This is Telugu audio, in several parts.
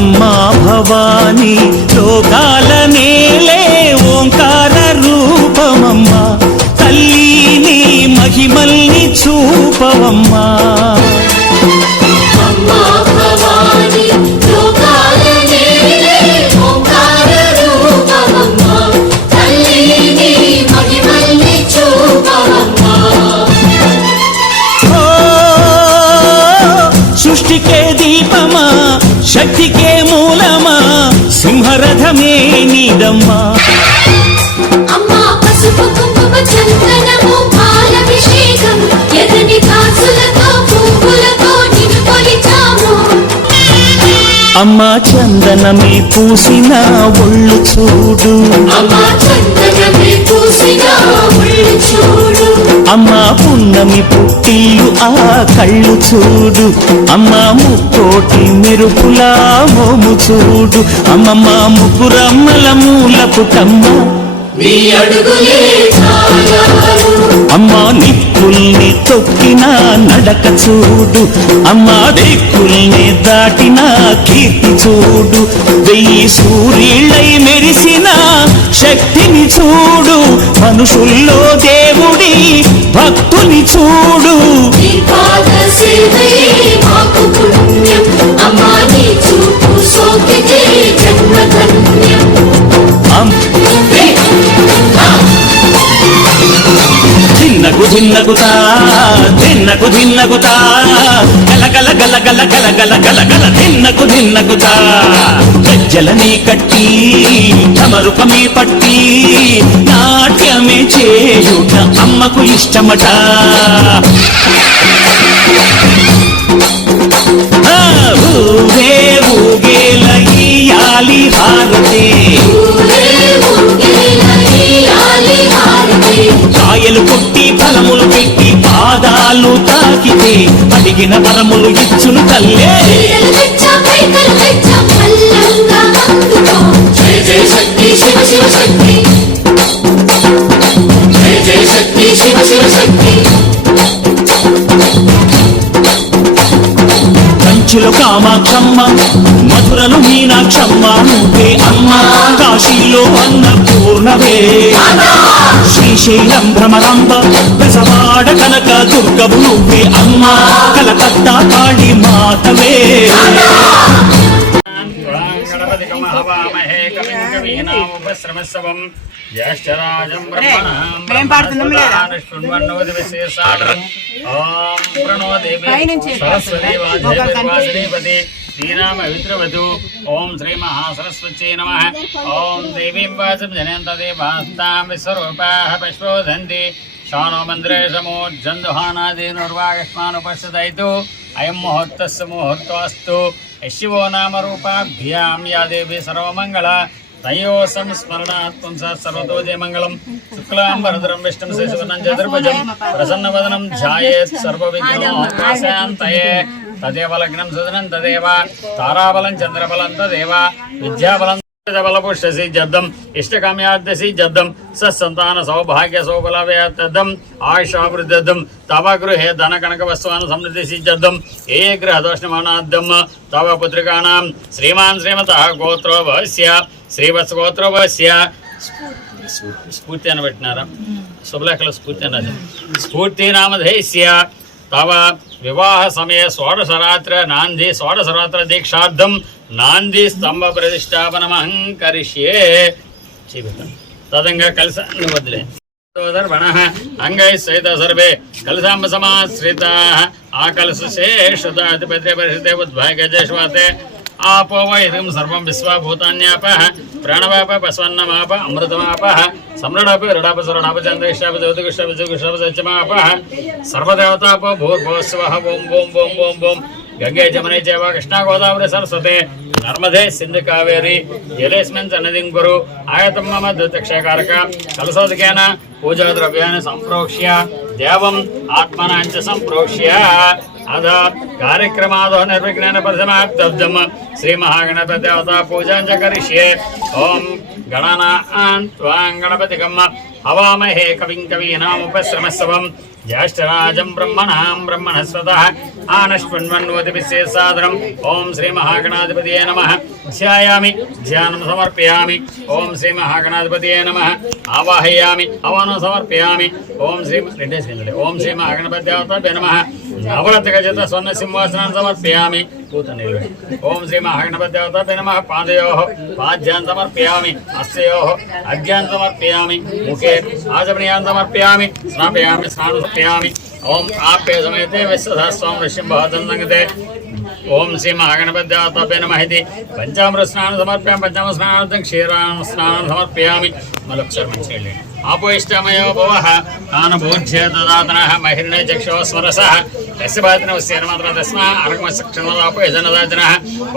అమ్మా భవాని లోకాల నేలే ఓంకార రూపమమ్మా తల్లి మహిమల్ని చూపవమ్మా సృష్టికే దీపమా శక్తికే మూలమా సింహరథమే నీదమ్మా అమ్మా పసుపు కుంకుమ చందనము పాలభిషేకం ఎర్రని కాసులతో పువ్వులతో నిన్ను కొలిచాము అమ్మా చందనమే పూసిన ఒళ్ళు చూడు అమ్మా చందనమే పూసిన ఒళ్ళు చూడు అమ్మా పున్నమి పుట్టిల్లు ఆ కళ్ళు చూడు అమ్మా ముక్కోటి మెరుపులా మోము చూడు అమ్మమ్మ ముగ్గురమ్మల మూల పుటమ్మ నీ అడుగులే చాలారు అమ్మా నిప్పుల్ని తొక్కిన నడక చూడు అమ్మా దిక్కుల్ని దాటిన కీర్తి చూడు 1000 సూర్యులై మెరిసిన శక్తిని చూడు మనుషుల్లో దేవుడి భక్తుని చూడు నీ పాద సేవయే మాకు పుణ్యం అమ్మా నీ చూపు సోకితే జన్మధన్యం ధిన్నకు ధిన్నకుతా ధిన్నకు ధిన్నకుతా గల గల గల గల గల గల గల గల ధిన్నకు ధిన్నకుతా గజ్జలని కట్టి తమరుకమే పట్టి నాట్యమే చేయుట అమ్మకు ఇష్టమట ఊగే ఊగేల ఇయ్యాలి హారతే కాయలు కొట్టి ఫలములు పెట్టి పాదాలు తాకితే అడిగిన వరములు ఇచ్చును తల్లే జయ జయ శక్తి శివ శివ శక్తి జయ జయ శక్తి శివ శివ శక్తి కంచిలో కామాక్షమ్మ మధురలు మీనాక్షమ్మ నువ్వే అమ్మ కాశీలో అన్నపూర్ణవే శ్రీశైలం భ్రమరాంబ బెజవాడ కనక దుర్గవు నువ్వే అమ్మ కలకత్తా కాళీ మాతవే జ్యేష్ఠరాజం బ్రహ్మణాన్వన్నోది విశేషాఢం ఓం ప్రణో దేవి సరస్వదేవాధిపతి శ్రీరామ విద్రవతు ఓం శ్రీ మహాసరస్వత్యై నమః ఓం దేవీం వాచం జనయంతదేవాస్తాం విశ్వరూపాః పశ్వోదంతి శానో మందిరే సమోజ్జందుహానాదీనుర్వాగస్మానుపశ్యతైతు అయం ముహూర్తస్య ముహూర్తోऽस्तु యశివో నామ రూపాభ్యాం యా దేవి సర్వమంగళ తయో సంస్మరణాత్ పుంసాత్ సర్వతో జయమంగళం శుక్లాంబరధరం విష్ణుం శశివర్ణం చతుర్భుజం ప్రసన్నవదనం ధ్యాయేత్ సర్వవిఘ్నోపశాంతయే తదేవ లగ్నం సుదనం తదేవ తారాబలం చంద్రబలం తదేవ విద్యాబలం బలపుష్యసి జద్దం ఇష్టకామ్యాద్దసి జద్దం సత్సంతాన సౌభాగ్య సౌబలవ్యాద్దం ఆయుషాభివృద్ధం తవ గృహే ధన కనక వస్తువాను సమృద్ధి జద్దం ఏ గ్రహ దోషమానాద్దం తవ పుత్రికాణం శ్రీమాన్ శ్రీమత గోత్రోభస్య శ్రీవత్స గోత్రోభస్య స్ఫూర్తి అని పెట్టినారా శుభలేఖల స్ఫూర్తి అన్నది స్ఫూర్తి నామధేస్య తవ వివాహ సమయ షోడశరాత్ర నాంది షోడశరాత్ర దీక్షార్థం నాంది స్తంభ ప్రతిష్టాపనమహం కరిష్యే తదంగా కలిసాన్ని వదిలే దర్భణ అంగై సహిత సర్వే కలసాంబ సమాశ్రితా ఆ కలస శేషతాధిపత్య పరిషతే ఉద్భాగ్యజేష్వాతే आपो वैदिकं सर्वं विश्वभूतान्यापः प्राणवाप पस्वन्नमाप अमृतमापः सम्राडाप रडाप सरडाप चन्द्रेशाप ज्योतिषाप ज्योतिषाप सत्यमापः सर्वदेवतापो भूर्भुवस्वः ओं ओं ओं ओं ओं गंगे जमुने चैव कृष्णा गोदावरी सरस्वती नर्मदे सिन्धु कावेरी जलेस्मिन् सन्निधिं कुरु आयतं मम दक्षकारक कलशोदकेन पूजाद्रव्याणि सम्प्रोक्ष्य देवम् आत्मनां च सम्प्रोक्ष्य अध कार्यक्रमादो निर्विघ्नेन परिसमाप्तब्दम् श्री महागणपति देवता पूजां च करिष्ये ओम गणानां त्वां गणपतिगं हवामहे कविं कवीनामुपश्रमस्तवं ज्येष्ठराजं ब्रह्मणस्पतः आनश्वन्वन्नोतिभिः सादरम् ओम श्री महागणाधिपतये नमः ध्यायामि ध्यानं समर्पयामि ओम श्री महागणाधिपतये नमः आवाहयामि हवनं समर्पयामि ओम श्री महागणपत्याय नमः नवरत्नखचित स्वर्णसिंहासनं समर्पयामि ओम श्री महागणपत्याय नमः पादयोः पाद्यान् समर्पयामि हस्तयोः अर्घ्यान् समर्पयामि मुखे आचमनीयान् समर्पयामि स्नापयामि स्नानं समर्पयामि ओम आप्य समेते विश्वसहस्रं ऋषिं भवतन्नगते ओम श्री महागणपत्याय नमः इति पंचामृत स्नानं समर्पयामि पंचामृत स्नानार्थं क्षीरान् स्नानं समर्पयामि मलक्षरमञ्चेले आपोष्टमयो भवः आनभोज्य ददातनः महिर्णे चक्षुः स्वरसः यस्य भातिनवस्य नमः तस्मा अर्घमसक्षणदापोयजनदाजनः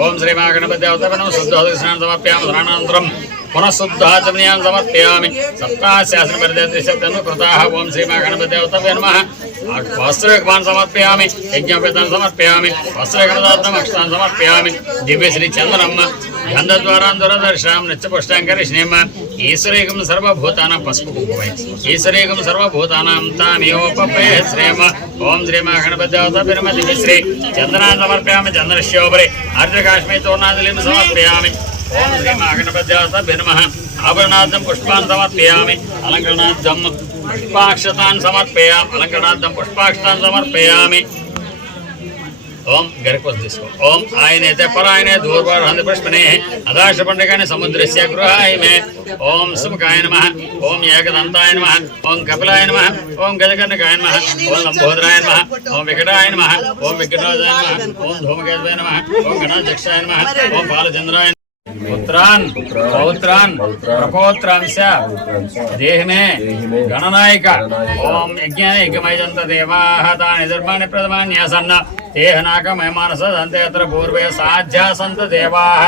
ओम श्री महागणपत्याय नमः शुद्धोदक स्नानं समर्पयामि स्नानानन्तरं पुनः शुद्धाचमनीयान् समर्पयामि सप्ताहस्यासनपरिदेशक्तनु कृताः ओम श्री महागणपत्याय नमः वस्त्रगमान् समर्पयामि यज्ञोपवीतान् समर्पयामि वस्त्रगमदार्थम् अक्षतान् समर्पयामि दिव्यश्रीचन्दनम् गन्धद्वारान् दूरदर्शां नित्यपुष्टाङ्करिष्णीम् ईश्वरेकं सर्वभूतानां पस्पु कुङ्कुमै ईश्वरेकं सर्वभूतानां तामेवोपप्रेः श्रेम ओम श्री महागणपत्याय नमः दिव्यश्री चन्दनान् समर्पयामि चन्दनस्योपरि अर्धकाश्मी तोरणादिलीं समर्पयामि ओम श्री महागणपत्याय नमः आभरणार्थं पुष्पान् समर्पयामि अलङ्करणार्थं पुष्पाक्षतान् समर्पयामि अलङ्करणार्थं पुष्पाक्षतान् समर्पयामि ओम गरकोस दिसो ओम आयनेते परायणे दूरवारहन्ति पुष्पणे अदाशपण्डिकानि समुद्रस्य गृहाय मे ओम सुमुखाय नमः ओम एकदन्ताय नमः ओम कपिलाय नमः ओम गजकर्णकाय नमः ओम लंबोदराय नमः ओम विकटाय नमः ओम विकटराजाय नमः ओम धूमकेतवे नमः ओम गणाध्यक्षाय नमः ओम बालचंद्राय पुत्रान् पौत्रान् प्रपौत्रांश देहि मे गणनायक ओम यज्ञमयजन्त देवाः तानि धर्माणि प्रथमान्यासन् तेह नाकमयमानस दन्ते अत्र पूर्वे साध्या सन्त देवाः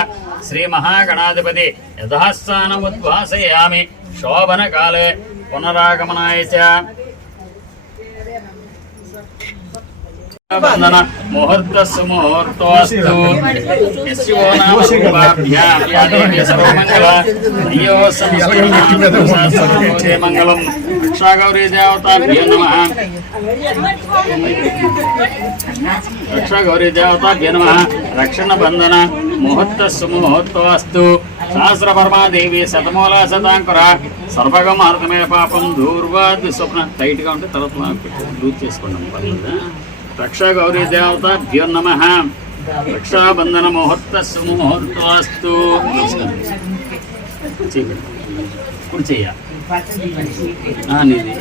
श्री महागणाधिपति यथास्थानम् उद्वासयामि शोभनकाले पुनरागमनाय च बंधन मुहूर्तस्य मुहूर्तोऽस्तु यस्यो नाम रूपाभ्यां या देवी सर्वमङ्गला धियो सर्वमङ्गलम् मङ्गलम् रक्षागौरी देवताभ्यो नमः रक्षागौरी देवताभ्यो नमः रक्षणबन्धन मुहूर्तस्य मुहूर्तोऽस्तु सहस्रवर्मा देवी शतमूला शतांकुरा सर्वगम हरतमे पापं दूर्वाद स्वप्न टाइट గా ఉంటే తర్వాత లూజ్ చేసుకోండి పర్లేదు रक्षा गौरी देवताभ्यो नमः रक्षाबंधन मुहूर्तस्य मुहूर्तोऽस्तु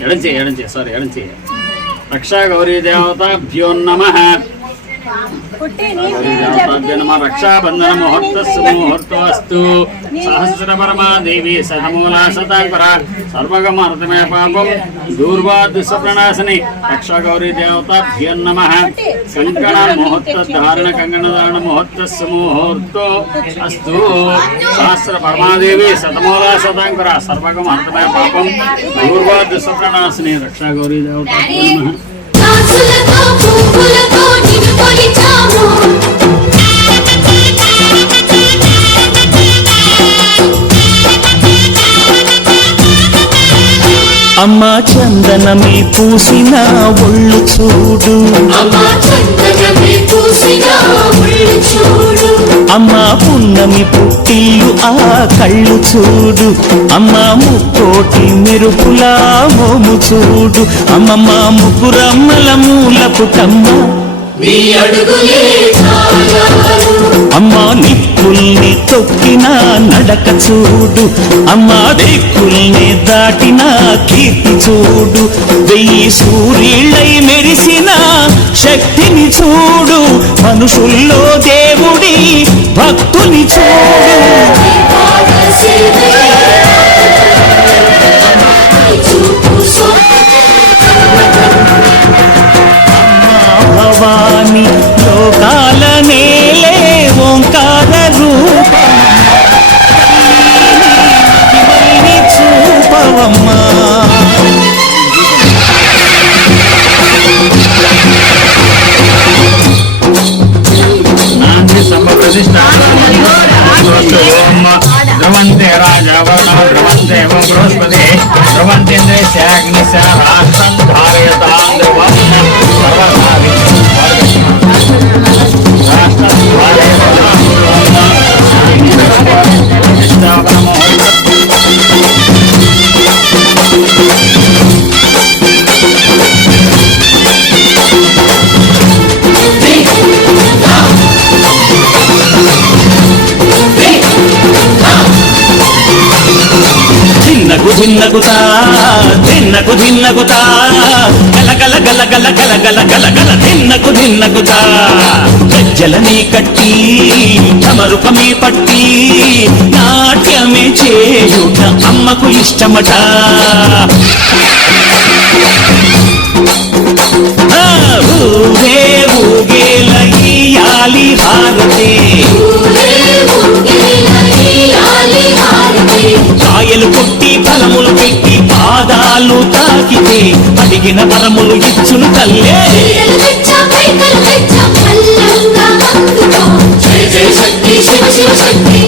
एडं चेय रक्षा गौरी देवताभ्यो नमः रक्षाबंधन मुहूर्तस्य मुहूर्तोऽस्तु सहस्रवर्मा देवी शतमूला शतांकुरा सर्वगम हरतमे पापं दूर्वाद स्वप्ननाशिनी रक्षा गौरी देवताभ्यो नमः कंकण मुहूर्त धारण मुहूर्तस्य मुहूर्तो अस्तु सहस्रवर्मा देवी शतमूला शतांकुरा सर्वगम हरतमे पापं दूर्वाद स्वप्ननाशिनी रक्षा गौरी देवताभ्यो नमः అమ్మా చందనమే పూసిన ఒళ్ళు చూడు అమ్మా పున్నమి పుట్టిల్లు ఆ కళ్ళు చూడు అమ్మా ముక్కోటి మెరుపుల మోము చూడు అమ్మమ్మ ముగ్గురమ్మల మూల పుటమ్మ అమ్మా నిప్పుల్ని తొక్కిన నడక చూడు అమ్మా దిక్కుల్ని దాటిన కీర్తి చూడు వెయ్యి సూర్యులై మెరిసిన శక్తిని చూడు మనుషుల్లో దేవుడి భక్తుని చూడు భవాని లోకాల నేలే ఓంకార రూపమని చూపవమ్మా ప్రతిష్ట ధ్రువంతే రాజా దేవం బృహస్పతి ధ్రువంతేంద్రస్యాగ్నిస్య రాష్ట్రం ధారయతాం ధ్రువం రాష్ట్రం ధారయతాం ధిన్నకుతా ధిన్నకుతా గల గల గల గల గల గల గల గల ధిన్నకుతా గజ్జలనే కట్టి తమరుకమే పట్టి నాట్యమే చేయుట అమ్మకు ఇష్టమట ఊగే ఊగేల ఇయాలి హారతే కాయలు కొట్టి ఫలములు పెట్టి పాదాలు తాకితే అడిగిన వరములు ఇచ్చును తల్లే జయ జయ శక్తి శివ శివ శక్తి